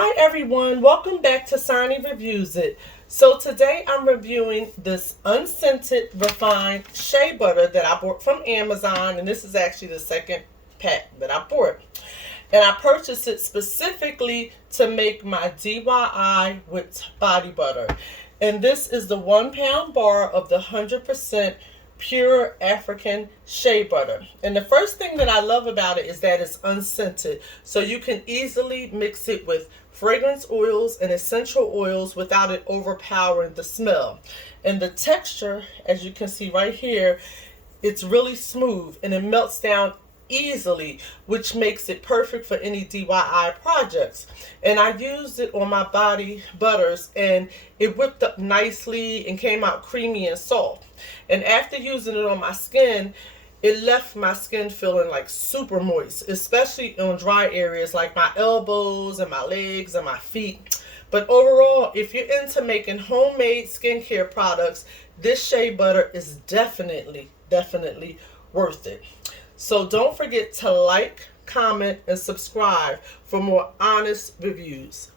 Hi everyone, welcome back to Sarni Reviews It. So today I'm reviewing this unscented refined shea butter that I bought from Amazon, and this is actually the second pack that I bought. And I purchased it specifically to make my DIY with body butter. And this is the 1 pound bar of the 100% pure African shea butter. And the first thing that I love about it is that it's unscented. So you can easily mix it with fragrance oils and essential oils without it overpowering the smell. And the texture, as you can see right here, it's really smooth and it melts down easily, which makes it perfect for any DIY projects. And I used it on my body butters and it whipped up nicely and came out creamy and soft. And after using it on my skin, it left my skin feeling like super moist, especially on dry areas like my elbows and my legs and my feet. But overall, if you're into making homemade skincare products, this shea butter is definitely worth it. So don't forget to like, comment, and subscribe for more honest reviews.